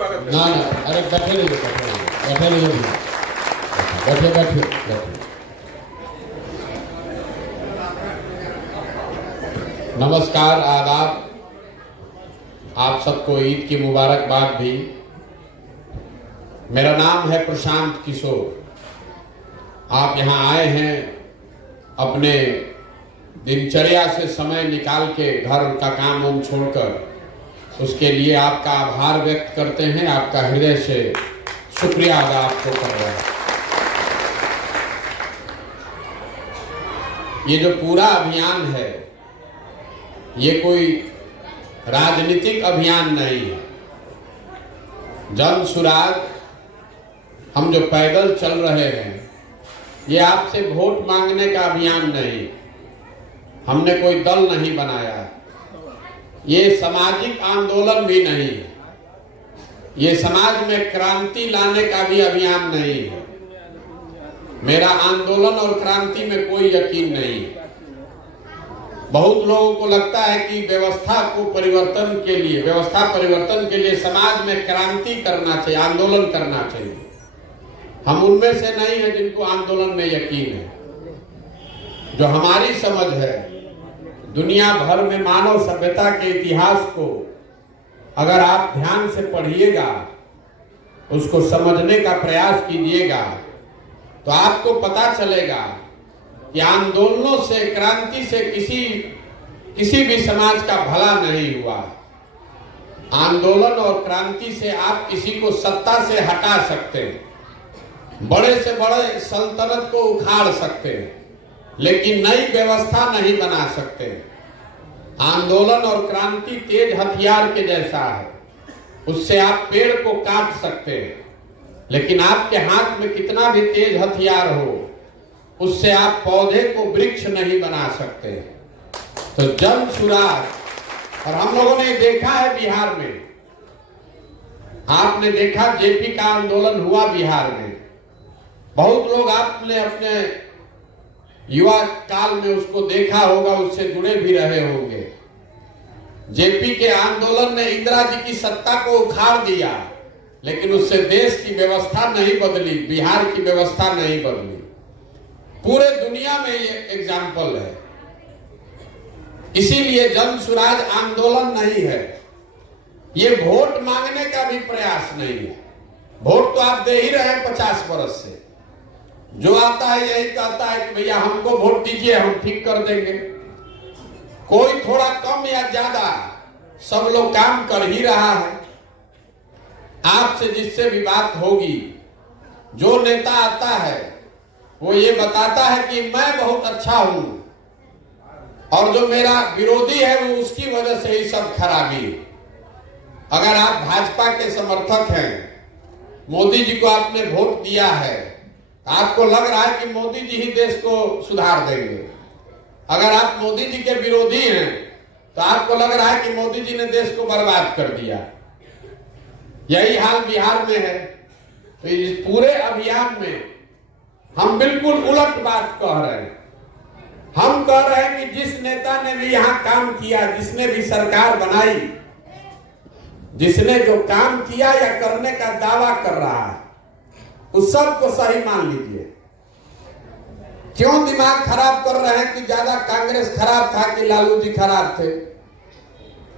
स्वागत है। ना ना, अरे बैठे रहिए, बैठे रहिए, बैठे रहिए, बैठे बैठे बैठे। नमस्कार, आदाब। आप सबको ईद की मुबारकबाद भी। मेरा नाम है प्रशांत किशोर। आप यहाँ आए हैं अपने दिनचर्या से समय निकाल के, घर का काम वाम छोड़कर, उसके लिए आपका आभार व्यक्त करते हैं। आपका हृदय से शुक्रिया अदा आपको कर रहे हैं। ये जो पूरा अभियान है, ये कोई राजनीतिक अभियान नहीं है। जन सुराग, हम जो पैदल चल रहे हैं, ये आपसे वोट मांगने का अभियान नहीं। हमने कोई दल नहीं बनाया। ये सामाजिक आंदोलन भी नहीं है। ये समाज में क्रांति लाने का भी अभियान नहीं है। मेरा आंदोलन और क्रांति में कोई यकीन नहीं है। बहुत लोगों को लगता है कि व्यवस्था परिवर्तन के लिए समाज में क्रांति करना चाहिए, आंदोलन करना चाहिए। हम उनमें से नहीं है जिनको आंदोलन में यकीन है। जो हमारी समझ है, दुनिया भर में मानव सभ्यता के इतिहास को अगर आप ध्यान से पढ़िएगा, उसको समझने का प्रयास कीजिएगा, तो आपको पता चलेगा कि आंदोलनों से, क्रांति से किसी भी समाज का भला नहीं हुआ। आंदोलन और क्रांति से आप किसी को सत्ता से हटा सकते हैं, बड़े से बड़े सल्तनत को उखाड़ सकते हैं, लेकिन नई व्यवस्था नहीं बना सकते। आंदोलन और क्रांति तेज हथियार के जैसा है। उससे आप पेड़ को काट सकते हैं, लेकिन आपके हाथ में कितना भी तेज हथियार हो, उससे आप पौधे को वृक्ष नहीं बना सकते। तो जन सुराग, और हम लोगों ने देखा है बिहार में, आपने देखा जेपी का आंदोलन हुआ बिहार में। बहुत लोग आपने अपने युवा काल में उसको देखा होगा, उससे जुड़े भी रहे होंगे। जेपी के आंदोलन ने इंदिरा जी की सत्ता को उखाड़ दिया, लेकिन उससे देश की व्यवस्था नहीं बदली, बिहार की व्यवस्था नहीं बदली। पूरे दुनिया में ये एग्जाम्पल है। इसीलिए जन सुराज आंदोलन नहीं है, ये वोट मांगने का भी प्रयास नहीं है। वोट तो आप दे ही रहे हैं 50 वर्ष से। जो आता है यही कहता है कि भैया हमको वोट दीजिए, हम ठीक कर देंगे। कोई थोड़ा कम या ज्यादा, सब लोग काम कर ही रहा है। आपसे जिससे भी बात होगी, जो नेता आता है वो ये बताता है कि मैं बहुत अच्छा हूं, और जो मेरा विरोधी है वो उसकी वजह से ही सब खराबी है। अगर आप भाजपा के समर्थक हैं, मोदी जी को आपने वोट दिया है, आपको लग रहा है कि मोदी जी ही देश को सुधार देंगे। अगर आप मोदी जी के विरोधी हैं, तो आपको लग रहा है कि मोदी जी ने देश को बर्बाद कर दिया। यही हाल बिहार में है। तो इस पूरे अभियान में हम बिल्कुल उलट बात कह रहे हैं। हम कह रहे हैं कि जिस नेता ने भी यहां काम किया, जिसने भी सरकार बनाई, जिसने जो काम किया या करने का दावा कर रहा है, उस सब को सही मान लीजिए। क्यों दिमाग खराब कर रहे हैं कि ज्यादा कांग्रेस खराब था कि लालू जी खराब थे?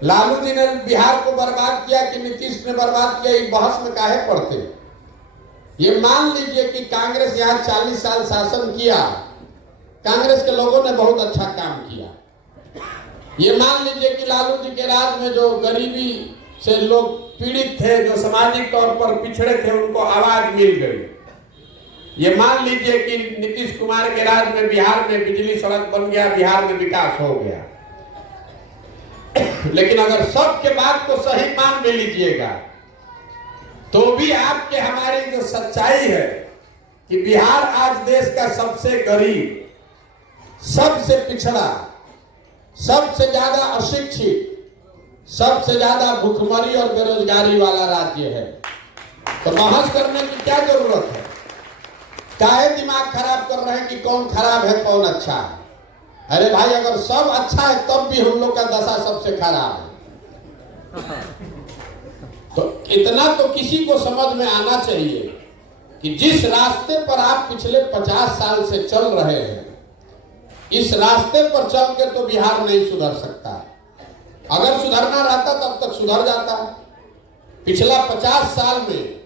लालू जी ने बिहार को बर्बाद किया कि नीतीश ने बर्बाद किया? ये बहस में काहे पड़ते? ये मान लीजिए कि कांग्रेस यहाँ 40 साल शासन किया, कांग्रेस के लोगों ने बहुत अच्छा काम किया। ये मान लीजिए कि लालू जी के राज में जो गरीबी से लोग पीड़ित थे, जो सामाजिक तौर पर पिछड़े थे, उनको आवाज मिल गई। ये मान लीजिए कि नीतीश कुमार के राज में बिहार में बिजली सड़क बन गया, बिहार में विकास हो गया। लेकिन अगर सबके बात को सही मान भी लीजिएगा, तो भी आपके हमारी जो सच्चाई है कि बिहार आज देश का सबसे गरीब, सबसे पिछड़ा, सबसे ज्यादा अशिक्षित, सबसे ज्यादा भूखमरी और बेरोजगारी वाला राज्य है। तो बहस करने की क्या जरूरत है? काहे दिमाग खराब कर रहे हैं कि कौन खराब है कौन अच्छा है? अरे भाई, अगर सब अच्छा है तब भी हम लोग का दशा सबसे खराब है। तो इतना तो किसी को समझ में आना चाहिए कि जिस रास्ते पर आप पिछले 50 साल से चल रहे हैं, इस रास्ते पर चल के तो बिहार नहीं सुधर सकता। अगर सुधरना रहता तब तक सुधर जाता। पिछला 50 साल में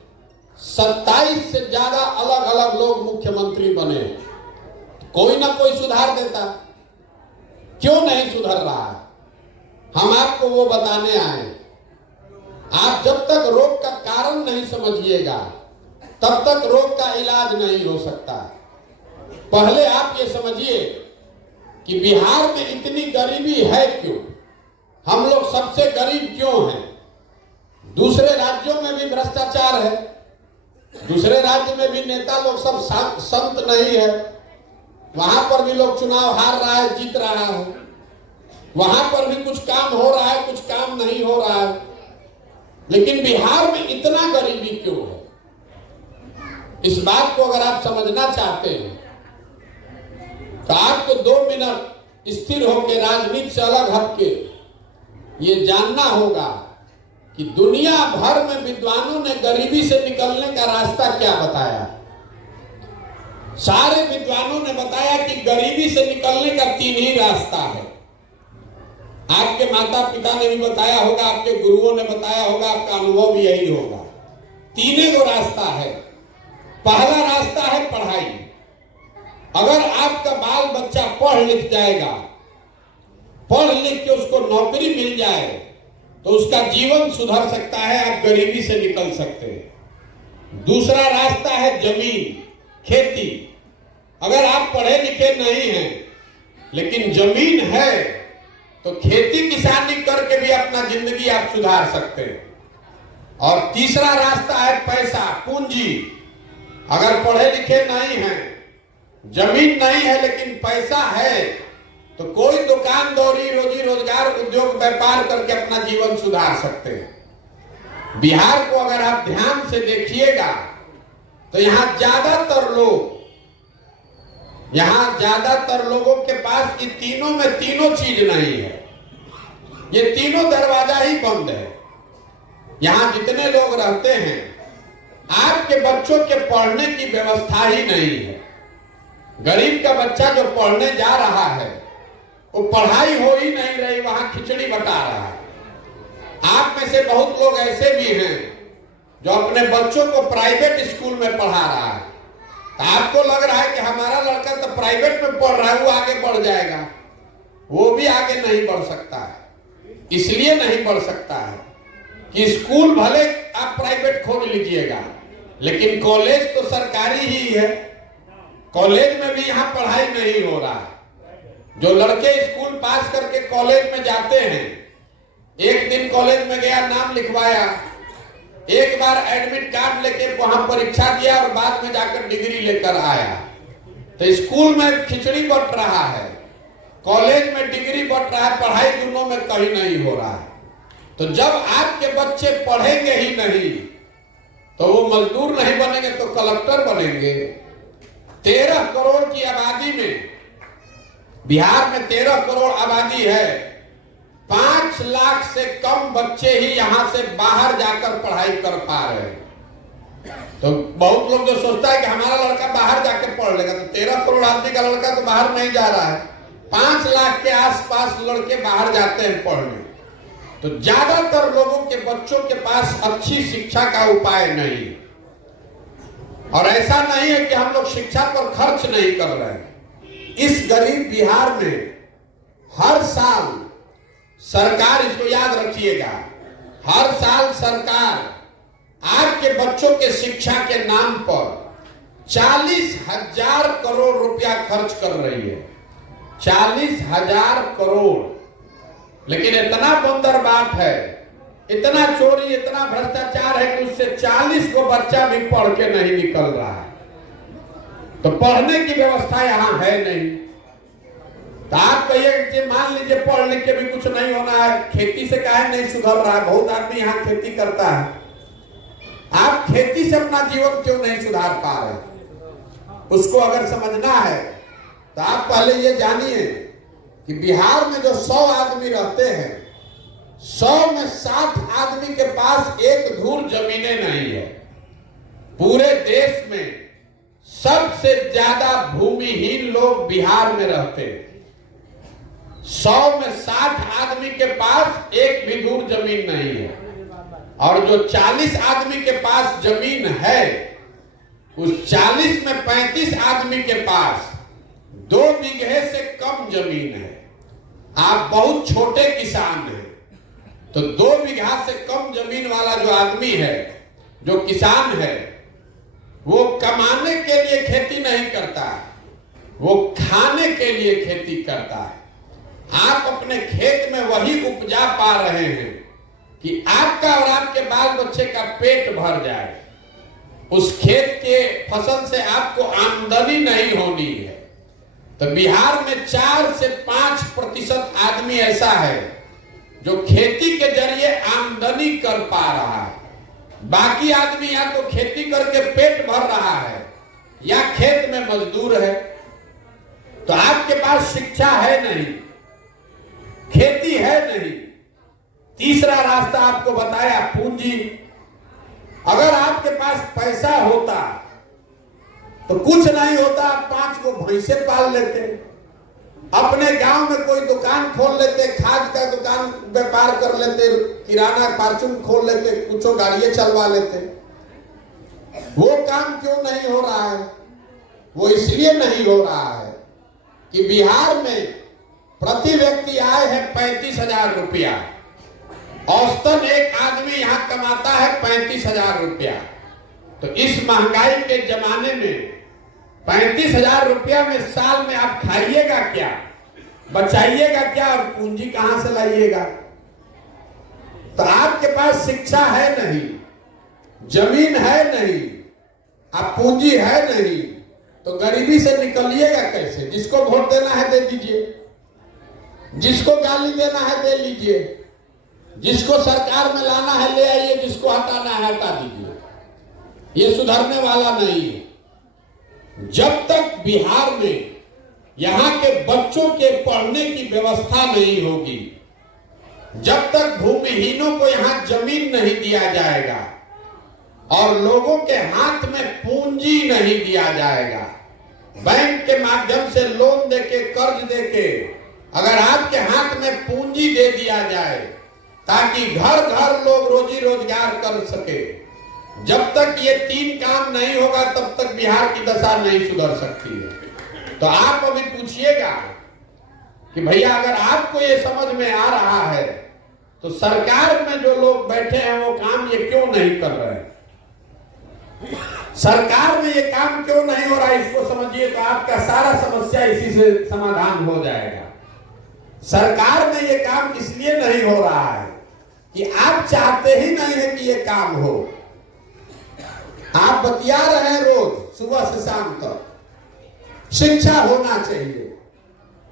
27 से ज्यादा अलग अलग लोग मुख्यमंत्री बने, कोई ना कोई सुधार देता। क्यों नहीं सुधर रहा है, हम आपको वो बताने आए। आप जब तक रोग का कारण नहीं समझिएगा तब तक रोग का इलाज नहीं हो सकता। पहले आप ये समझिए कि बिहार में इतनी गरीबी है क्यों, हम लोग सबसे गरीब क्यों हैं। दूसरे राज्यों में भी भ्रष्टाचार है, दूसरे राज्य में भी नेता लोग सब संत नहीं है, वहां पर भी लोग चुनाव हार रहा है, जीत रहा है, वहां पर भी कुछ काम हो रहा है, कुछ काम नहीं हो रहा है। लेकिन बिहार में इतना गरीबी क्यों है, इस बात को अगर आप समझना चाहते हैं तो आपको 2 मिनट स्थिर होकर राजनीति से अलग हटके ये जानना होगा कि दुनिया भर में विद्वानों ने गरीबी से निकलने का रास्ता क्या बताया। सारे विद्वानों ने बताया कि गरीबी से निकलने का 3 ही रास्ता है। आपके माता पिता ने भी बताया होगा, आपके गुरुओं ने बताया होगा, आपका अनुभव भी यही होगा। 3 गो रास्ता है। पहला रास्ता है पढ़ाई। अगर आपका बाल बच्चा पढ़ लिख जाएगा, पढ़ लिख के उसको नौकरी मिल जाए तो उसका जीवन सुधर सकता है, आप गरीबी से निकल सकते हैं। दूसरा रास्ता है जमीन, खेती। अगर आप पढ़े लिखे नहीं हैं लेकिन जमीन है तो खेती किसानी करके भी अपना जिंदगी आप सुधार सकते हैं। और तीसरा रास्ता है पैसा, पूंजी। अगर पढ़े लिखे नहीं हैं, जमीन नहीं है लेकिन पैसा है तो कोई दुकान दौरी, रोजी रोजगार, उद्योग व्यापार करके अपना जीवन सुधार सकते हैं। बिहार को अगर आप ध्यान से देखिएगा तो ज्यादातर लोगों के पास ये तीनों में तीनों चीज नहीं है। ये तीनों दरवाजा ही बंद है। यहां जितने लोग रहते हैं, आपके बच्चों के पढ़ने की व्यवस्था ही नहीं है। गरीब का बच्चा जो पढ़ने जा रहा है वो पढ़ाई हो ही नहीं रही, वहां खिचड़ी बटा रहा है। आप में से बहुत लोग ऐसे भी हैं जो अपने बच्चों को प्राइवेट स्कूल में पढ़ा रहा है। तो आपको लग रहा है कि हमारा लड़का तो प्राइवेट में पढ़ रहा है, वो आगे बढ़ जाएगा। वो भी आगे नहीं बढ़ सकता है। इसलिए नहीं बढ़ सकता है कि स्कूल भले आप प्राइवेट खोल लीजिएगा लेकिन कॉलेज तो सरकारी ही है। कॉलेज में भी यहाँ पढ़ाई नहीं हो रहा है। जो लड़के स्कूल पास करके कॉलेज में जाते हैं, एक दिन कॉलेज में गया, नाम लिखवाया, एक बार एडमिट कार्ड लेके वहां परीक्षा दिया और बाद में जाकर डिग्री लेकर आया। तो स्कूल में खिचड़ी बट रहा है, कॉलेज में डिग्री बट रहा है, पढ़ाई दोनों में कहीं नहीं हो रहा है। तो जब आपके बच्चे पढ़ेंगे ही नहीं तो वो मजदूर नहीं बनेंगे तो कलेक्टर बनेंगे। 13 करोड़ की आबादी में, बिहार में 13 करोड़ आबादी है, 5 लाख से कम बच्चे ही यहां से बाहर जाकर पढ़ाई कर पा रहे हैं। तो बहुत लोग जो सोचता है कि हमारा लड़का बाहर जाकर पढ़ लेगा, तो 13 करोड़ आदमी का लड़का तो बाहर नहीं जा रहा है। 5 लाख के आसपास लड़के बाहर जाते हैं पढ़ने। तो ज्यादातर लोगों के बच्चों के पास अच्छी शिक्षा का उपाय नहीं। और ऐसा नहीं है कि हम लोग शिक्षा पर खर्च नहीं कर रहे हैं। इस गरीब बिहार में हर साल सरकार, इसको याद रखिएगा, हर साल सरकार आपके बच्चों के शिक्षा के नाम पर 40,000 करोड़ रुपया खर्च कर रही है। 40,000 करोड़। लेकिन इतना बंदर बात है, इतना चोरी, इतना भ्रष्टाचार है कि उससे 40 को बच्चा भी पढ़ के नहीं निकल रहा है। तो पढ़ने की व्यवस्था यहां है नहीं। तो आप कहिए, मान लीजिए पढ़ लिख के भी कुछ नहीं होना है, खेती से काहे नहीं सुधर रहा है? बहुत आदमी यहाँ खेती करता है। आप खेती से अपना जीवन क्यों नहीं सुधार पा रहे? उसको अगर समझना है तो आप पहले ये जानिए कि बिहार में जो 100 आदमी रहते हैं, 100 में 60 आदमी के पास एक धूर जमीनें नहीं है। पूरे देश में सबसे ज्यादा भूमिहीन लोग बिहार में रहते हैं। 100 में 60 आदमी के पास एक भी धूर जमीन नहीं है, और जो 40 आदमी के पास जमीन है, उस 40 में 35 आदमी के पास 2 बीघे से कम जमीन है। आप बहुत छोटे किसान हैं, तो 2 बीघा से कम जमीन वाला जो आदमी है, जो किसान है, वो कमाने के लिए खेती नहीं करता है, वो खाने के लिए खेती करता है। आप अपने खेत में वही उपजा पा रहे हैं कि आपका और आपके बाल बच्चे का पेट भर जाए। उस खेत के फसल से आपको आमदनी नहीं होनी है। तो बिहार में 4 से 5% आदमी ऐसा है जो खेती के जरिए आमदनी कर पा रहा है। बाकी आदमी या तो खेती करके पेट भर रहा है या खेत में मजदूर है। तो आपके पास शिक्षा है नहीं, खेती है नहीं। तीसरा रास्ता आपको बताया, पूंजी। अगर आपके पास पैसा होता तो कुछ नहीं होता, 5 को भैंसे पाल लेते, अपने गांव में कोई दुकान खोल लेते, खाद का दुकान व्यापार कर लेते, किराना फार्चून खोल लेते, कुछ गाड़ियां चलवा लेते। वो काम क्यों नहीं हो रहा है? वो इसलिए नहीं हो रहा है कि बिहार में प्रति व्यक्ति आय है 35,000 रुपया। औसतन एक आदमी यहां कमाता है 35,000 रुपया। तो इस महंगाई के जमाने में 35,000 रुपया में साल में आप खाइएगा क्या, बचाइएगा क्या, और पूंजी कहां से लाइएगा? तो आपके पास शिक्षा है नहीं, जमीन है नहीं, आप पूंजी है नहीं, तो गरीबी से निकलिएगा कैसे? जिसको वोट देना है दे दीजिए, जिसको गाली देना है दे लीजिए, जिसको सरकार में लाना है ले आइए, जिसको हटाना है हटा दीजिए। ये सुधरने वाला नहीं है। जब तक बिहार में यहां के बच्चों के पढ़ने की व्यवस्था नहीं होगी, जब तक भूमिहीनों को यहां जमीन नहीं दिया जाएगा और लोगों के हाथ में पूंजी नहीं दिया जाएगा, बैंक के माध्यम से लोन देके, कर्ज देके अगर आपके हाथ में पूंजी दे दिया जाए ताकि घर घर लोग रोजी रोजगार कर सके, जब तक ये 3 काम नहीं होगा तब तक बिहार की दशा नहीं सुधर सकती है। तो आप अभी पूछिएगा कि भैया अगर आपको ये समझ में आ रहा है तो सरकार में जो लोग बैठे हैं वो काम ये क्यों नहीं कर रहे हैं? सरकार में ये काम क्यों नहीं हो रहा है, इसको समझिए तो आपका सारा समस्या इसी से समाधान हो जाएगा। सरकार में ये काम इसलिए नहीं हो रहा है कि आप चाहते ही नहीं है कि ये काम हो। आप बतिया रहे हैं रोज सुबह से शाम तक, शिक्षा होना चाहिए,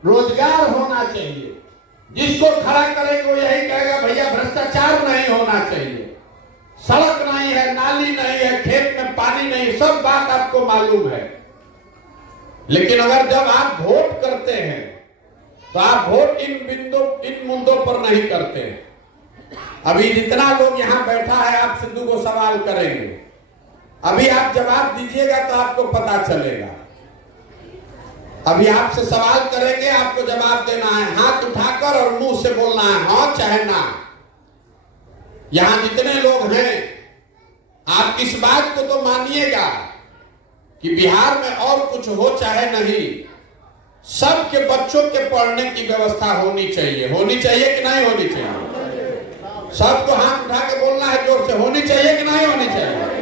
रोजगार होना चाहिए। जिसको खड़ा करेंगे वो यही कहेगा भैया भ्रष्टाचार नहीं होना चाहिए, सड़क नहीं है, नाली नहीं है, खेत में पानी नहीं, सब बात आपको मालूम है। लेकिन अगर जब आप वोट करते हैं तो आप वोट इन मुद्दों पर नहीं करते हैं। अभी जितना लोग यहां बैठा है आप सिद्धू को सवाल करेंगे, अभी आप जवाब दीजिएगा तो आपको पता चलेगा। अभी आपसे सवाल करेंगे, आपको जवाब देना है, हाथ उठाकर और मुंह से बोलना है हाँ चाहे ना। यहां जितने लोग हैं आप इस बात को तो मानिएगा कि बिहार में और कुछ हो चाहे नहीं, सबके बच्चों के पढ़ने की व्यवस्था होनी चाहिए। होनी चाहिए कि नहीं होनी चाहिए? सबको हाथ उठा के बोलना है जोर से, होनी चाहिए कि नहीं होनी चाहिए?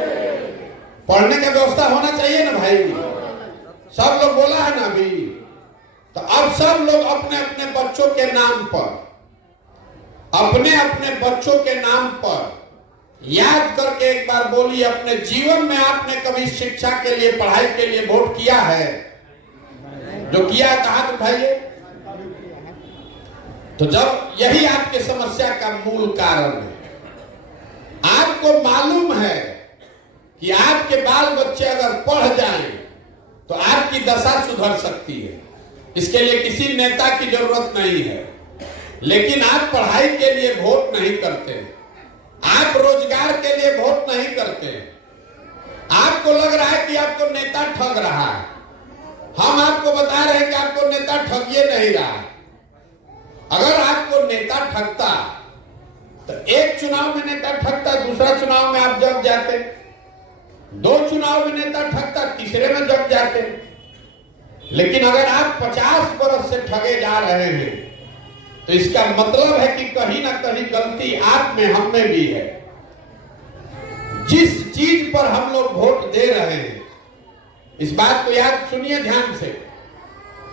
पढ़ने की व्यवस्था होना चाहिए ना भाई? सब लोग बोला है ना अभी? तो अब सब लोग अपने अपने बच्चों के नाम पर, अपने अपने बच्चों के नाम पर याद करके एक बार बोलिए, अपने जीवन में आपने कभी शिक्षा के लिए, पढ़ाई के लिए वोट किया है? जो किया है हाथ उठाइए। तो जब यही आपके समस्या का मूल कारण है, आपको मालूम है कि आपके बाल बच्चे अगर पढ़ जाएं तो आपकी दशा सुधर सकती है। इसके लिए किसी नेता की जरूरत नहीं है, लेकिन आप पढ़ाई के लिए वोट नहीं करते, आप रोजगार के लिए वोट नहीं करते। आपको लग रहा है कि आपको नेता ठग रहा है। हम आपको बता रहे हैं कि आपको नेता ठगिए नहीं रहा। अगर आपको नेता ठगता तो एक चुनाव में नेता ठगता, दूसरा चुनाव में आप जग जाते, दो चुनाव में नेता ठगता, तीसरे में जग जाते। लेकिन अगर आप 50 बरस से ठगे जा रहे हैं तो इसका मतलब है कि कहीं ना कहीं गलती आप में, हम में भी है। जिस चीज पर हम लोग वोट दे रहे हैं, इस बात को याद सुनिए ध्यान से,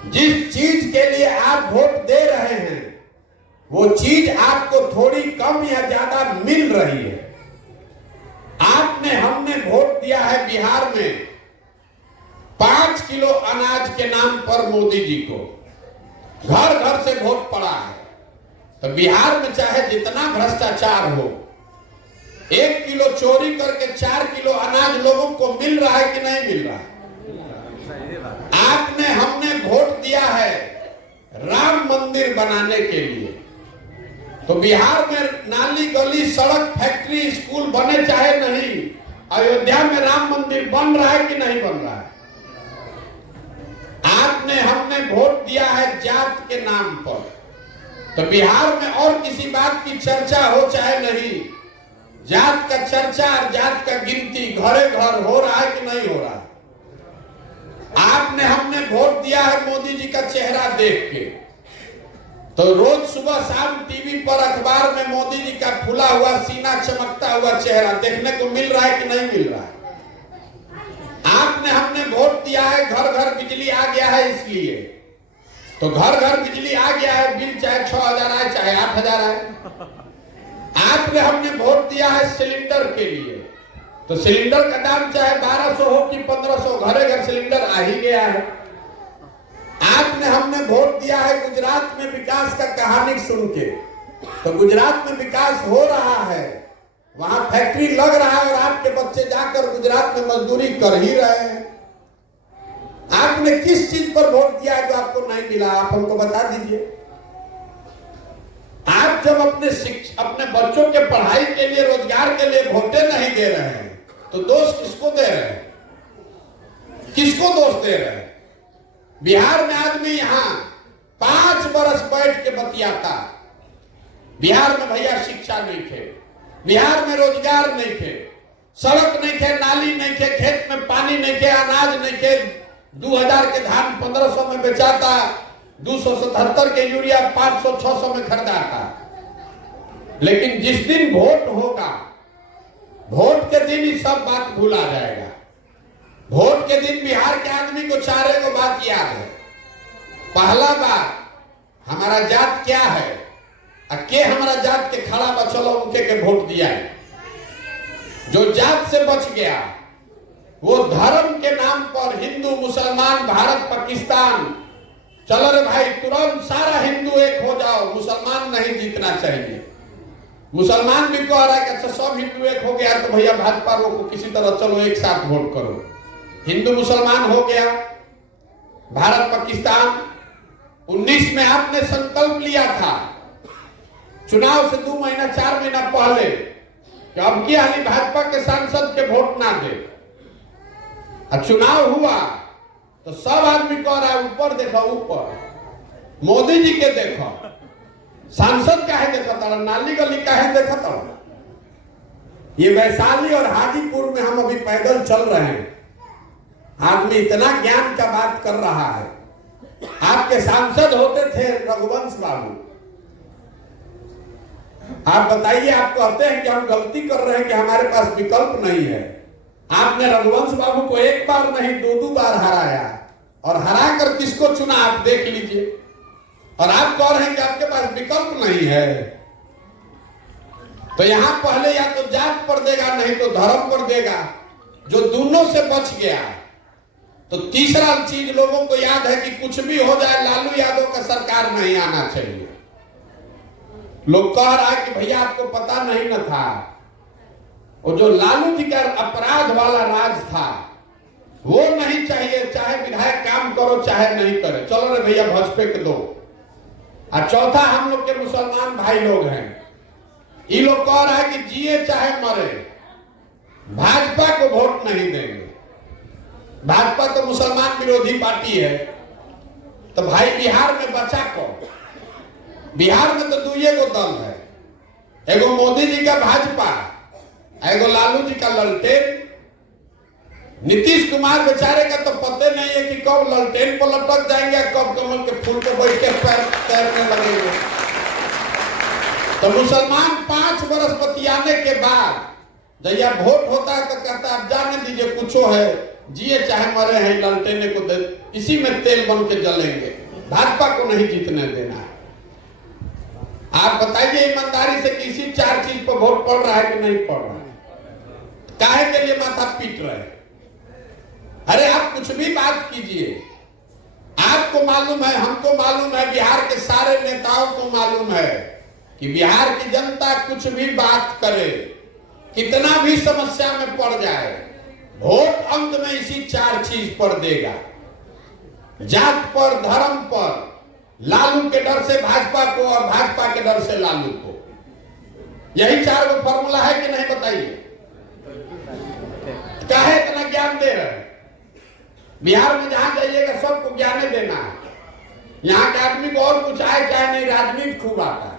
जिस चीज के लिए आप वोट दे रहे हैं वो चीज आपको थोड़ी कम या ज्यादा मिल रही है। आपने, हमने वोट दिया है बिहार में 5 किलो अनाज के नाम पर मोदी जी को, घर घर से वोट पड़ा है। तो बिहार में चाहे जितना भ्रष्टाचार हो, 1 किलो चोरी करके 4 किलो अनाज लोगों को मिल रहा है कि नहीं मिल रहा है? आपने, हमने वोट दिया है राम मंदिर बनाने के लिए। तो बिहार में नाली गली सड़क फैक्ट्री स्कूल बने चाहे नहीं, अयोध्या में राम मंदिर बन रहा है कि नहीं बन रहा है? आपने, हमने वोट दिया है जात के नाम पर। तो बिहार में और किसी बात की चर्चा हो चाहे नहीं, जात का चर्चा और जात का गिनती घरे घर हो रहा है कि नहीं हो रहा है? आपने, हमने वोट दिया है मोदी जी का चेहरा देख के। तो रोज सुबह शाम टीवी पर अखबार में मोदी जी का फूला हुआ सीना, चमकता हुआ चेहरा देखने को मिल रहा है कि नहीं मिल रहा है? आपने, हमने वोट दिया है घर घर बिजली आ गया है इसलिए। तो घर घर बिजली आ गया है, बिल चाहे 6,000 आए चाहे 8,000 आए। आपने, हमने वोट दिया है सिलेंडर के लिए। तो सिलेंडर का दाम चाहे 1200 हो कि 1500, घरे घर सिलेंडर आ ही गया है। आपने, हमने वोट दिया है गुजरात में विकास का कहानी सुन के। तो गुजरात में विकास हो रहा है, वहां फैक्ट्री लग रहा है और आपके बच्चे जाकर गुजरात में मजदूरी कर ही रहे हैं। आपने किस चीज पर वोट दिया है जो आपको नहीं मिला? आप हमको बता दीजिए। आप जब अपने बच्चों के पढ़ाई के लिए, रोजगार के लिए वोटे नहीं दे रहे हैं तो दोष किसको दे रहे हैं? किसको दोष दे रहे हैं? बिहार में आदमी यहां 5 बरस बैठ के बतियाता, बिहार में भैया शिक्षा नहीं थे, बिहार में रोजगार नहीं थे, सड़क नहीं थे, नाली नहीं थे, खेत में पानी नहीं थे, अनाज नहीं थे, 2000 के धान 1500 में बेचाता, 277 के यूरिया 500-600 में खरीदाता। लेकिन जिस दिन वोट होगा, वोट के दिन ही सब बात भूला जाएगा। वोट के दिन बिहार के आदमी को चारे को बात याद है। पहला बात, हमारा जात क्या है, के हमारा जात के खड़ा बचलो उनके के वोट दिया है। जो जात से बच गया वो धर्म के नाम पर हिंदू मुसलमान भारत पाकिस्तान, चलो रे भाई तुरंत सारा हिंदू एक हो जाओ, मुसलमान नहीं जीतना चाहिए। मुसलमान भी कह रहा है कि अच्छा सब हिंदू एक हो गया तो भैया भाजपा को किसी तरह चलो एक साथ वोट करो। हिंदू मुसलमान हो गया, भारत पाकिस्तान। 19 में आपने संकल्प लिया था चुनाव से 2 महीना 4 महीना पहले कि अब की हाली भाजपा के सांसद के वोट ना दे। चुनाव हुआ तो सब आदमी कह रहा है ऊपर देखो, ऊपर मोदी जी के देखो, सांसद का है देखा था, नाली गली का है देखा था। ये वैशाली और हाजीपुर में हम अभी पैदल चल रहे हैं, आदमी इतना ज्ञान का बात कर रहा है। आपके सांसद होते थे रघुवंश बाबू। आप बताइए, आप कहते हैं कि हम गलती कर रहे हैं कि हमारे पास विकल्प नहीं है। आपने रघुवंश बाबू को एक बार नहीं 2 बार हराया, और हरा कर किसको चुना आप देख लीजिए। और आप कह रहे हैं कि आपके पास विकल्प नहीं है। तो यहां पहले या तो जात पर देगा नहीं तो धर्म पर देगा। जो दोनों से बच गया तो तीसरा चीज लोगों को याद है कि कुछ भी हो जाए लालू यादव का सरकार नहीं आना चाहिए। लोग कह रहा है कि भैया आपको पता नहीं न था, और जो लालू जी का अपराध वाला राज था वो नहीं चाहिए, चाहे विधायक काम करो चाहे नहीं करे, चलो रे भैया भाजपा के दो। और चौथा हम लोग के मुसलमान भाई लोग हैं, ये लोग कह रहा है कि जिए चाहे मरे भाजपा को वोट नहीं देंगे। भाजपा तो मुसलमान विरोधी पार्टी है, तो भाई बिहार में बचा कौन? बिहार में तो दुइये को दल है, एगो मोदी जी का भाजपा, एगो लालू जी का ललटेन। नीतीश कुमार बेचारे का तो पता नहीं है कि कब ललटेन पर लटक जाएंगे, कब कमल के फूल पर बैठ के तैरने लगेंगे। तो मुसलमान 5 वर्ष बतियाने के बाद जब यह वोट होता है तो कहता है अब जाने दीजिए, कुछो है, जिए चाहे मरे हैं, ललटेने को दे, इसी में तेल बन के जलेंगे, भाजपा को नहीं जीतने देना है। आप बताइए ईमानदारी से किसी 4 चीज पर वोट पड़ रहा है कि नहीं पड़ रहा है? काहे के लिए माथा पीट रहे हैं? अरे आप कुछ भी बात कीजिए, आपको मालूम है, हमको मालूम है, बिहार के सारे नेताओं को मालूम है कि बिहार की जनता कुछ भी बात करे, कितना भी समस्या में पड़ जाए, वोट अंत में इसी 4 चीज पर देगा, जात पर, धर्म पर, लालू के डर से भाजपा को और भाजपा के डर से लालू को। यही 4 गो फॉर्मूला है कि नहीं बताइए? काहे इतना ज्ञान दे रहे हैं? बिहार में जहां जाइएगा सबको ज्ञान देना है। यहाँ के आदमी को और कुछ आए चाहे नहीं, राजनीति खूब आता है।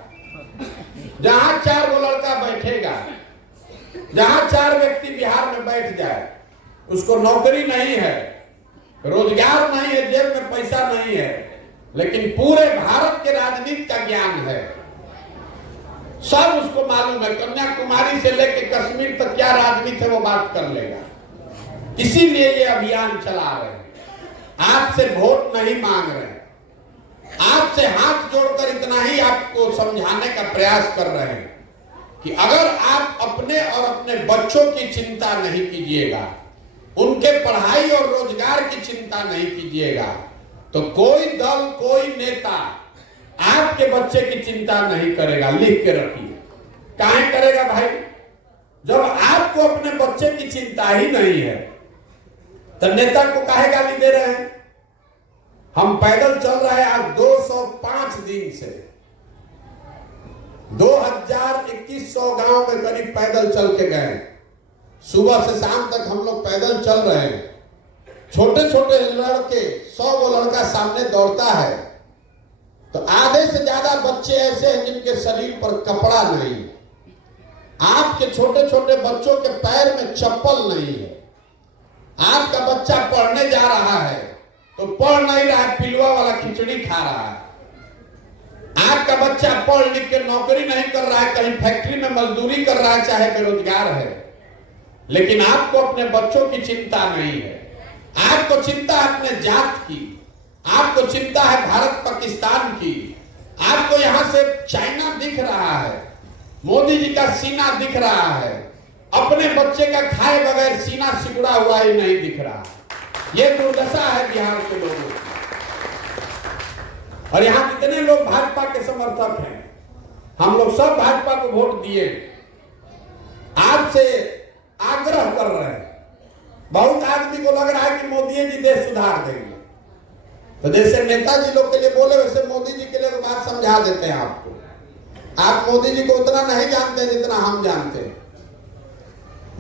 जहां 4 गो लड़का बैठेगा, जहां 4 व्यक्ति बिहार में बैठ जाए, उसको नौकरी नहीं है, रोजगार नहीं है, जेब में पैसा नहीं है, लेकिन पूरे भारत के राजनीति का ज्ञान है, सब उसको मालूम है। कन्याकुमारी से लेकर कश्मीर तक क्या राजनीति है वो बात कर लेगा। इसीलिए ये अभियान चला रहे हैं, आपसे वोट नहीं मांग रहे हैं, आपसे हाथ जोड़कर इतना ही आपको समझाने का प्रयास कर रहे हैं कि अगर आप अपने और अपने बच्चों की चिंता नहीं कीजिएगा, उनके पढ़ाई और रोजगार की चिंता नहीं कीजिएगा, तो कोई दल, कोई नेता आपके बच्चे की चिंता नहीं करेगा। लिख के रखिए, काहे करेगा भाई? जब आपको अपने बच्चे की चिंता ही नहीं है तो नेता को काहे गाली दे रहे हैं? हम पैदल चल रहे हैं आज 205 दिन से, 2100 गांव में करीब पैदल चल के गए। सुबह से शाम तक हम लोग पैदल चल रहे हैं। छोटे छोटे लड़के, 100 वो लड़का सामने दौड़ता है तो आधे से ज्यादा बच्चे ऐसे हैं जिनके शरीर पर कपड़ा नहीं। आपके छोटे छोटे बच्चों के पैर में चप्पल नहीं है। आपका बच्चा पढ़ने जा रहा है तो पढ़ नहीं रहा है, पिलुआ वाला खिचड़ी खा रहा है। आपका बच्चा पढ़ लिख के नौकरी नहीं कर रहा है, कहीं फैक्ट्री में मजदूरी कर रहा है, चाहे बेरोजगार है, लेकिन आपको अपने बच्चों की चिंता नहीं है। आपको चिंता है अपने जात की, आपको चिंता है भारत पाकिस्तान की, आपको यहां से चाइना दिख रहा है, मोदी जी का सीना दिख रहा है, अपने बच्चे का खाए बगैर सीना सिकुड़ा हुआ ही नहीं दिख रहा। यह दुर्दशा है बिहार के लोगों की। और यहां कितने लोग भाजपा के समर्थक हैं? हम लोग सब भाजपा को वोट दिए, आपसे आग्रह कर रहे हैं। बहुत आदमी को लग रहा है कि मोदी जी देश सुधार देंगे, तो जैसे नेताजी लोग के लिए बोले वैसे मोदी जी के लिए बात समझा देते हैं आपको। आप मोदी जी को उतना नहीं जानते जितना हम जानते हैं।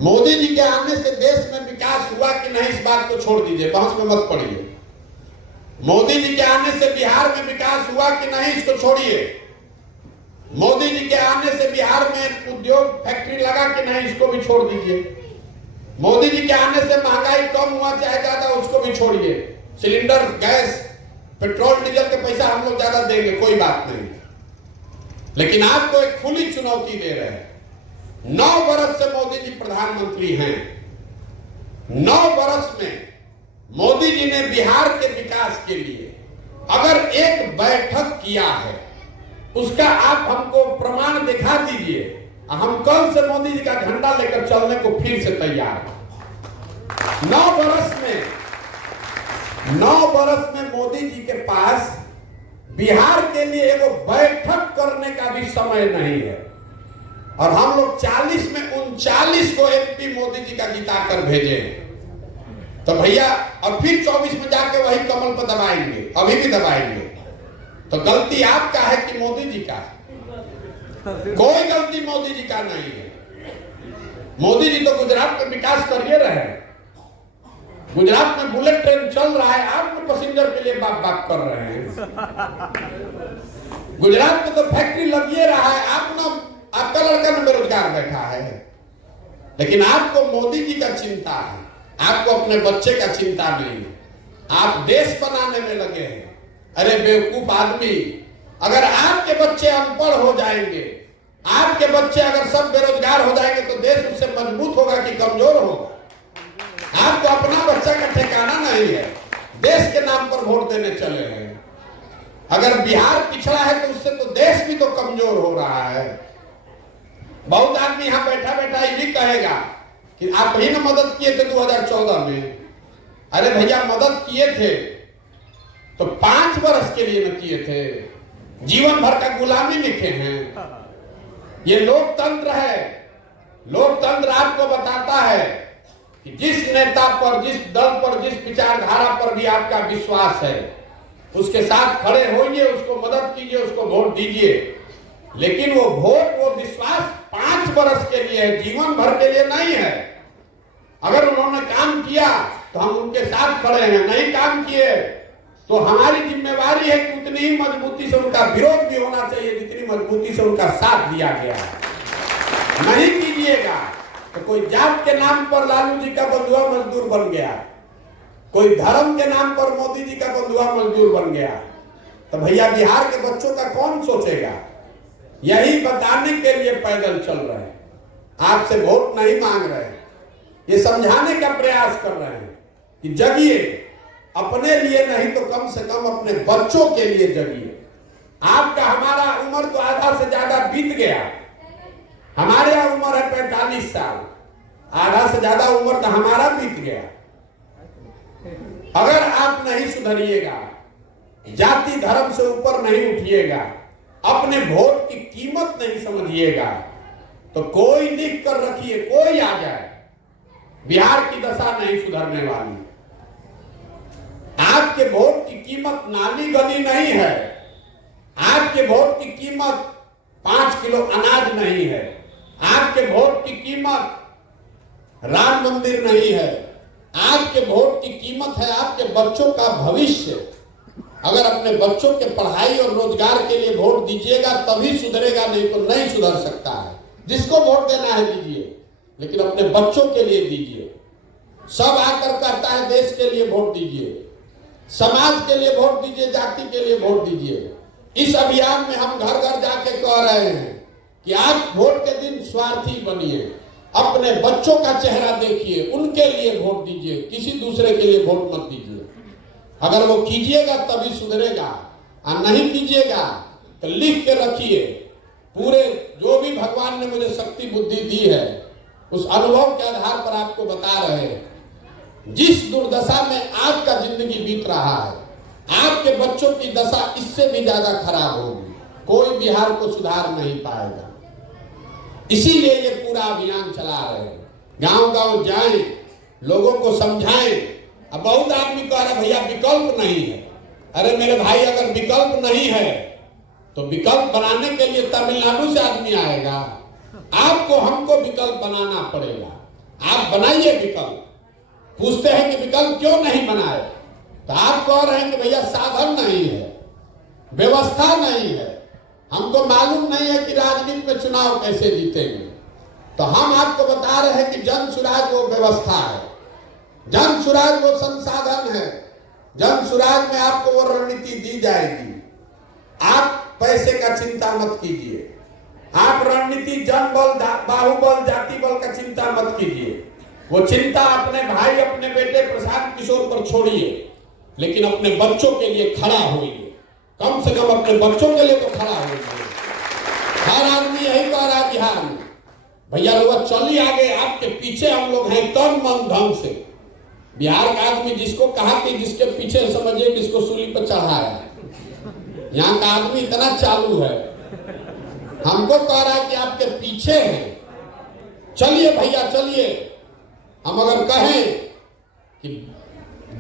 मोदी जी के आने से देश में विकास हुआ कि नहीं, इस बात को छोड़ दीजिए, बहस में मत पड़िए। मोदी जी के आने से बिहार में विकास हुआ कि नहीं, इसको छोड़िए। मोदी जी के आने से बिहार में उद्योग फैक्ट्री लगा कि नहीं, इसको भी छोड़ दीजिए। मोदी जी के आने से महंगाई कम हुआ चाहे ज्यादा, उसको भी छोड़िए। सिलेंडर, गैस, पेट्रोल, डीजल के पैसा हम लोग ज्यादा देंगे, कोई बात नहीं, लेकिन आपको एक खुली चुनौती दे रहे हैं। 9 वर्ष से मोदी जी प्रधानमंत्री हैं। 9 वर्ष में मोदी जी ने बिहार के विकास के लिए अगर एक बैठक किया है, उसका आप हमको प्रमाण दिखा दीजिए, हम कल से मोदी जी का झंडा लेकर चलने को फिर से तैयार हैं। 9 वर्ष में मोदी जी के पास बिहार के लिए एगो बैठक करने का भी समय नहीं है, और हम लोग 40 में 39 को एमपी मोदी जी का जिताकर भेजे। तो भैया, और फिर 24 में जाके वही कमल पर दबाएंगे, अभी भी दबाएंगे। तो गलती आपका है कि मोदी जी का है? कोई गलती मोदी जी का नहीं है। मोदी जी तो गुजरात में विकास करिए रहे। गुजरात में बुलेट ट्रेन चल रहा है, आप तो पैसेंजर के लिए बाप बाप कर रहे हैं। गुजरात में तो फैक्ट्री लगिए रहा है, आपका लड़का ना बेरोजगार बैठा है। लेकिन आपको मोदी जी का चिंता है, आपको अपने बच्चे का चिंता नहीं है। आप देश बनाने में लगे हैं। अरे बेवकूफ आदमी, अगर आपके बच्चे अनपढ़ हो जाएंगे, आपके बच्चे अगर सब बेरोजगार हो जाएंगे तो देश उससे मजबूत होगा कि कमजोर होगा? आपको अपना बच्चा का ठिकाना नहीं है, देश के नाम पर वोट देने चले हैं। अगर बिहार पिछड़ा है तो उससे तो देश भी तो कमजोर हो रहा है। बहुत आदमी यहां बैठा बैठा ये भी कहेगा कि आप ही ना मदद किए थे 2014 में। अरे भैया, मदद किए थे तो 5 वर्ष के लिए न किए थे, जीवन भर का गुलामी लिखे हैं। ये लोकतंत्र है। लोकतंत्र आपको बताता है कि जिस नेता पर, जिस दल पर, जिस विचारधारा पर भी आपका विश्वास है उसके साथ खड़े होइए, उसको मदद कीजिए, उसको वोट दीजिए। लेकिन वो वोट, वो विश्वास 5 वर्ष के लिए है, जीवन भर के लिए नहीं है। अगर उन्होंने काम किया तो हम उनके साथ खड़े हैं, नहीं काम किए तो हमारी जिम्मेवारी है कि उतनी ही मजबूती से उनका विरोध भी होना चाहिए जितनी मजबूती से उनका साथ दिया गया है। नहीं कीजिएगा तो कोई जात के नाम पर लालू जी का बंधुआ मजदूर बन गया, कोई धर्म के नाम पर मोदी जी का बंधुआ मजदूर बन गया, तो भैया बिहार के बच्चों का कौन सोचेगा? यही बताने के लिए पैदल चल रहे हैं, आपसे वोट नहीं मांग रहे हैं, ये समझाने का प्रयास कर रहे हैं कि जगिए, अपने लिए नहीं तो कम से कम अपने बच्चों के लिए जगिए। आपका, हमारा उम्र तो आधा से ज्यादा बीत गया। हमारे यहाँ उम्र है 45 साल, आधा से ज्यादा उम्र तो हमारा बीत गया। अगर आप नहीं सुधरिएगा, जाति धर्म से ऊपर नहीं उठिएगा, अपने वोट की कीमत नहीं समझिएगा, तो कोई लिख कर रखिए, कोई आ जाए, बिहार की दशा नहीं सुधरने वाली। आपके वोट की कीमत नाली गली नहीं है, आपके वोट की कीमत 5 किलो अनाज नहीं है, आपके वोट की कीमत राम मंदिर नहीं है, आपके वोट की कीमत है आपके बच्चों का भविष्य। अगर अपने बच्चों के पढ़ाई और रोजगार के लिए वोट दीजिएगा तभी सुधरेगा, नहीं तो नहीं सुधर सकता है। जिसको वोट देना है दीजिए, लेकिन अपने बच्चों के लिए दीजिए। सब आकर कहता है देश के लिए वोट दीजिए, समाज के लिए वोट दीजिए, जाति के लिए वोट दीजिए। इस अभियान में हम घर घर जाके कह रहे हैं कि आप वोट के दिन स्वार्थी बनिए, अपने बच्चों का चेहरा देखिए, उनके लिए वोट दीजिए, किसी दूसरे के लिए वोट मत दीजिए। अगर वो कीजिएगा तभी सुधरेगा, और नहीं कीजिएगा तो लिख के रखिए। पूरे जो भी भगवान ने मुझे शक्ति बुद्धि दी है उस अनुभव के आधार पर आपको बता रहे हैं, जिस दुर्दशा में आपका जिंदगी बीत रहा है, आपके बच्चों की दशा इससे भी ज्यादा खराब होगी। कोई बिहार को सुधार नहीं पाएगा। इसीलिए ये पूरा अभियान चला रहे हैं। गांव गांव जाएं, लोगों को समझाएं। अब बहुत आदमी कह रहा भैया विकल्प नहीं है। अरे मेरे भाई, अगर विकल्प नहीं है तो विकल्प बनाने के लिए तमिलनाडु से आदमी आएगा, आपको हमको विकल्प बनाना पड़ेगा। आप बनाइए विकल्प। पूछते हैं कि विकल्प क्यों नहीं बनाए, तो आप कह रहे हैं कि भैया साधन नहीं है, व्यवस्था नहीं है, हमको मालूम नहीं है कि राजनीति में चुनाव कैसे जीतेंगे। तो हम आपको बता रहे हैं कि जन सुराज वो व्यवस्था है, जन सुराज वो संसाधन है, जन सुराज में आपको वो रणनीति दी जाएगी। आप पैसे का चिंता मत कीजिए, आप रणनीति जन बल, बाहुबल, जाति बल का चिंता मत कीजिए। वो चिंता अपने भाई, अपने बेटे प्रशांत किशोर पर छोड़िए, लेकिन अपने बच्चों के लिए खड़ा होइए। कम से कम अपने बच्चों के लिए तो खड़ा होइए। हर आदमी यही कह रहा है बिहार में, भैया लोग चलिए आगे, आपके पीछे हम लोग हैं तन मन धन से। बिहार का आदमी जिसको कहा कि जिसके पीछे समझिए किसको सूली पर चढ़ाया, यहाँ का आदमी इतना चालू है, हमको कह रहा है कि आपके पीछे हैं, चलिए भैया चलिए। हम अगर कहें कि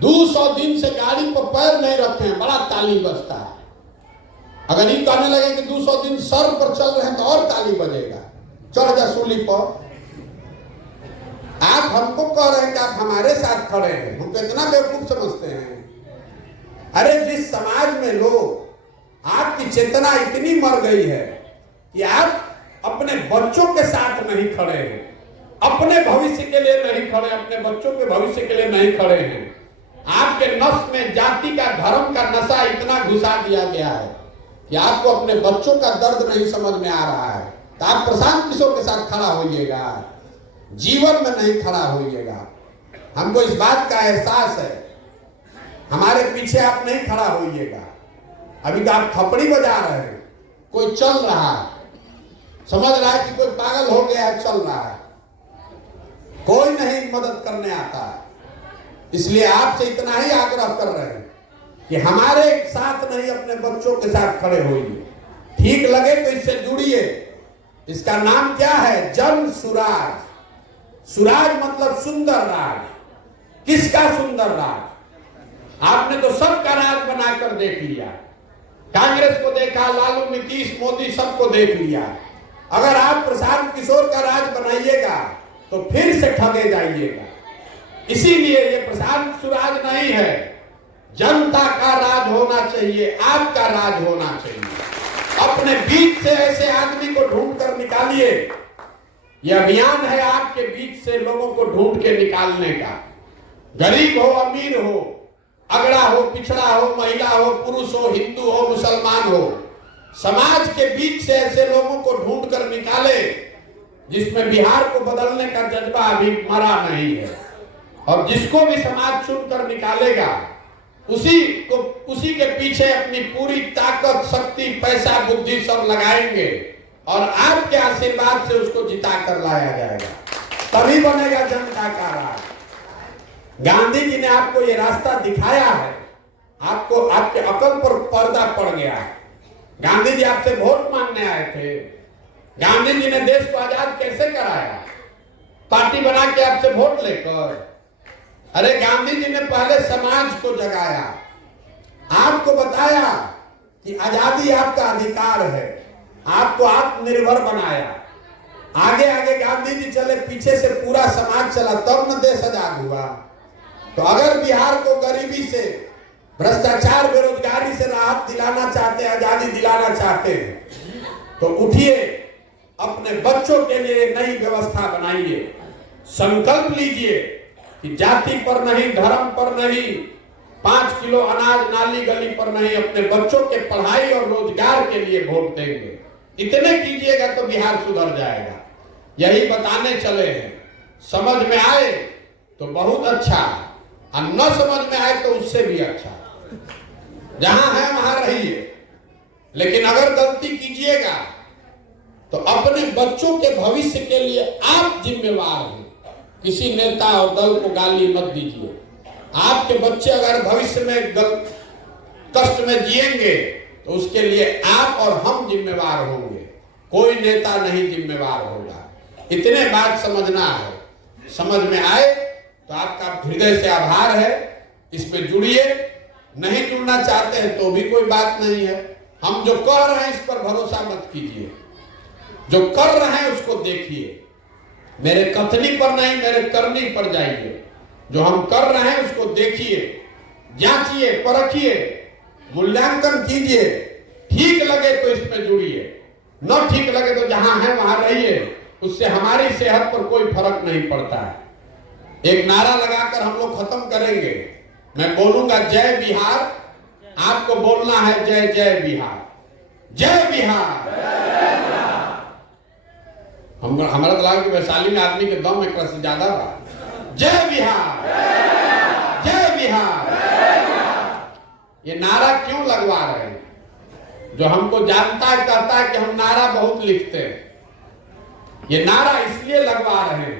200 दिन से गाड़ी पर पैर नहीं रखे हैं, बड़ा ताली बजता है। अगर ये कहने लगे कि 200 दिन सर पर चल रहे हैं तो और ताली बजेगा, चढ़ जा सूली पर। आप हमको कह रहे हैं कि आप हमारे साथ खड़े हैं, हमको इतना बेवकूफ समझते हैं। अरे जिस समाज में लोग आपकी चेतना इतनी मर गई है कि आप अपने बच्चों के साथ नहीं खड़े हैं, अपने भविष्य के लिए नहीं खड़े, अपने बच्चों के भविष्य के लिए नहीं खड़े हैं। आपके नस में जाति का, धर्म का नशा इतना घुसा दिया गया है कि आपको अपने बच्चों का दर्द नहीं समझ में आ रहा है। तो आप प्रशांत किशोर के साथ खड़ा होइएगा, जीवन में नहीं खड़ा होइएगा। हमको इस बात का एहसास है, हमारे पीछे आप नहीं खड़ा होइएगा। अभी तो आप थपड़ी बजा रहे हैं, कोई चल रहा है, समझ रहा है कि कोई पागल हो गया है, चल रहा है, कोई नहीं मदद करने आता है। इसलिए आपसे इतना ही आग्रह कर रहे हैं कि हमारे साथ नहीं, अपने बच्चों के साथ खड़े होइए। ठीक लगे तो इससे जुड़िए। इसका नाम क्या है? जन सुराज। सुराज मतलब सुंदर राज। किसका सुंदर राज? आपने तो सबका राज बनाकर देख लिया, कांग्रेस को देखा, लालू, नीतीश, मोदी, सबको देख लिया। अगर आप प्रशांत किशोर का राज बनाइएगा तो फिर से ठगे जाइएगा। इसीलिए ये प्रशांत सुराज नहीं है, जनता का राज होना चाहिए, आपका राज होना चाहिए। अपने बीच से ऐसे आदमी को ढूंढ कर निकालिए। यह अभियान है आपके बीच से लोगों को ढूंढ के निकालने का। गरीब हो, अमीर हो, अगड़ा हो, पिछड़ा हो, महिला हो, पुरुष हो, हिंदू हो, मुसलमान हो, समाज के बीच से ऐसे लोगों को ढूंढ कर निकाले जिसमें बिहार को बदलने का जज्बा अभी मरा नहीं है। और जिसको भी समाज चुनकर निकालेगा उसी के पीछे अपनी पूरी ताकत, शक्ति, पैसा, बुद्धि सब लगाएंगे और आपके आशीर्वाद से उसको जिता कर लाया जाएगा। तभी बनेगा जनता का राज। गांधी जी ने आपको ये रास्ता दिखाया है, आपको आपके अकल पर पर्दा पड़ गया है। गांधी जी आपसे वोट मांगने आए थे। गांधी जी ने देश को आजाद कैसे कराया? पार्टी बना के आपसे वोट लेकर। अरे गांधी जी ने पहले समाज को जगाया, आपको बताया कि आजादी आपका अधिकार है, आपको आत्मनिर्भर बनाया। आगे आगे गांधी जी चले, पीछे से पूरा समाज चला, तब न देश आजाद हुआ। तो अगर बिहार को गरीबी से, भ्रष्टाचार, बेरोजगारी से राहत दिलाना चाहते हैं, आजादी दिलाना चाहते हैं, तो उठिए, अपने बच्चों के लिए नई व्यवस्था बनाइए। संकल्प लीजिए कि जाति पर नहीं, धर्म पर नहीं, 5 किलो अनाज नाली गली पर नहीं, अपने बच्चों के पढ़ाई और रोजगार के लिए वोट देंगे। इतने कीजिएगा तो बिहार सुधर जाएगा। यही बताने चले हैं। समझ में आए तो बहुत अच्छा, और न समझ में आए तो उससे भी अच्छा। जहां है वहां रहिए, लेकिन अगर गलती कीजिएगा तो अपने बच्चों के भविष्य के लिए आप जिम्मेवार हैं। किसी नेता और दल को गाली मत दीजिए। आपके बच्चे अगर भविष्य में कष्ट में जिएंगे तो उसके लिए आप और हम जिम्मेवार होंगे, कोई नेता नहीं जिम्मेवार होगा। इतने बात समझना है। समझ में आए तो आपका हृदय से आभार है, इसमें जुड़िए। नहीं जुड़ना चाहते हैं तो भी कोई बात नहीं है। हम जो कह रहे हैं इस पर भरोसा मत कीजिए, जो कर रहे हैं उसको देखिए। मेरे कथनी पर नहीं, मेरे करनी पर जाइए। जो हम कर रहे हैं उसको देखिए, जांचिए, परखिए, मूल्यांकन कीजिए। ठीक लगे तो इसमें जुड़िए, न ठीक लगे तो जहां है वहां रहिए। उससे हमारी सेहत पर कोई फर्क नहीं पड़ता है। एक नारा लगाकर हम लोग खत्म करेंगे। मैं बोलूंगा जय बिहार, आपको बोलना है जय जय बिहार, जय बिहार। हमारा तो लगा कि वैशाली में आदमी के दम एक से ज्यादा बा। जय बिहार, जय बिहार। ये नारा क्यों लगवा रहे हैं? जो हमको जानता है कहता है कि हम नारा बहुत लिखते हैं। ये नारा इसलिए लगवा रहे हैं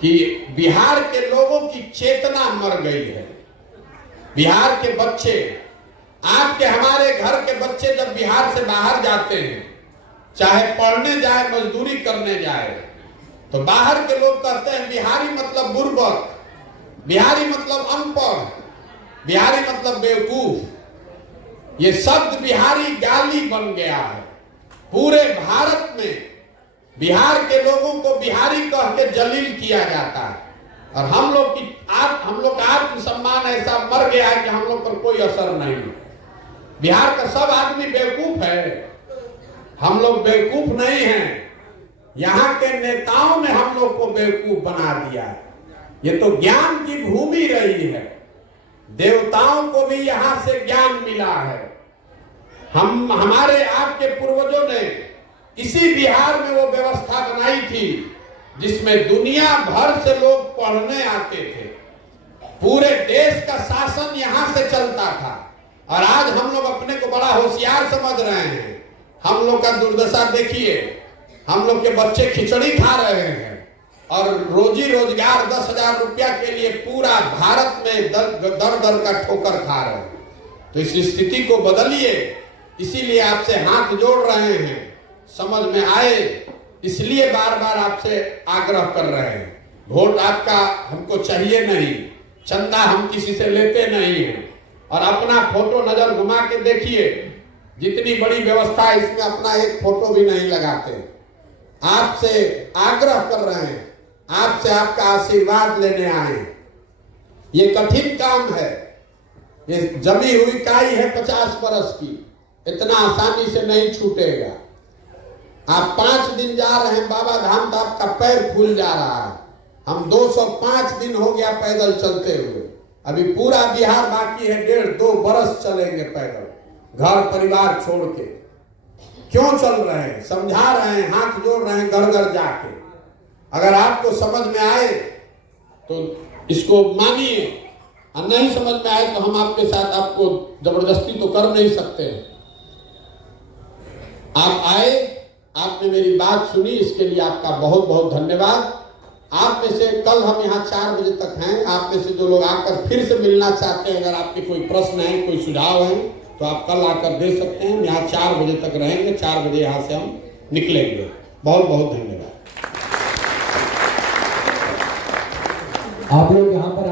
कि बिहार के लोगों की चेतना मर गई है। बिहार के बच्चे, आपके हमारे घर के बच्चे जब बिहार से बाहर जाते हैं, चाहे पढ़ने जाए, मजदूरी करने जाए, तो बाहर के लोग कहते हैं बिहारी मतलब बुर्बक, बिहारी मतलब अनपढ़, बिहारी मतलब बेवकूफ। ये शब्द बिहारी गाली बन गया है। पूरे भारत में बिहार के लोगों को बिहारी कह के जलील किया जाता है और हम लोग का आत्मसम्मान ऐसा मर गया है कि हम लोग पर कोई असर नहीं है। बिहार का सब आदमी बेवकूफ है, हम लोग बेवकूफ नहीं हैं। यहाँ के नेताओं ने हम लोग को बेवकूफ बना दिया है। ये तो ज्ञान की भूमि रही है, देवताओं को भी यहाँ से ज्ञान मिला है। हमारे आपके पूर्वजों ने इसी बिहार में वो व्यवस्था बनाई थी जिसमें दुनिया भर से लोग पढ़ने आते थे। पूरे देश का शासन यहाँ से चलता था और आज हम लोग अपने को बड़ा होशियार समझ रहे हैं। हम लोग का दुर्दशा देखिए, हम लोग के बच्चे खिचड़ी खा रहे हैं और रोजी रोजगार 10,000 रुपया के लिए पूरा भारत में दर दर का ठोकर खा रहे हैं। तो इस स्थिति को बदलिए, इसीलिए आपसे हाथ जोड़ रहे हैं। समझ में आए इसलिए बार बार आपसे आग्रह कर रहे हैं। वोट आपका हमको चाहिए नहीं, चंदा हम किसी से लेते नहीं हैं और अपना फोटो नजर घुमा के देखिए, जितनी बड़ी व्यवस्था है इसमें अपना एक फोटो भी नहीं लगाते। आपसे आग्रह कर रहे हैं, आपसे आपका आशीर्वाद लेने आए। ये कठिन काम है, ये जमी हुई काई है 50 बरस की, इतना आसानी से नहीं छूटेगा। आप 5 दिन जा रहे हैं बाबा धाम तो आपका पैर फूल जा रहा है। हम 205 दिन हो गया पैदल चलते हुए, अभी पूरा बिहार बाकी है, 1.5-2 बरस चलेंगे पैदल, घर परिवार छोड़ के। क्यों चल रहे हैं? समझा रहे हैं, हाथ जोड़ रहे हैं घर घर जाके। अगर आपको समझ में आए तो इसको मानिए और नहीं समझ में आए तो हम आपके साथ आपको जबरदस्ती तो कर नहीं सकते। आप आए, आपने मेरी बात सुनी, इसके लिए आपका बहुत बहुत धन्यवाद। आप में से कल हम यहाँ 4 बजे तक हैं। आप में से जो लोग आकर फिर से मिलना चाहते हैं, अगर आपके कोई प्रश्न है, कोई सुझाव है तो आप कल आकर दे सकते हैं। यहाँ 4 बजे तक रहेंगे, 4 बजे यहाँ से हम निकलेंगे। बहुत बहुत धन्यवाद। आप लोग यहाँ पर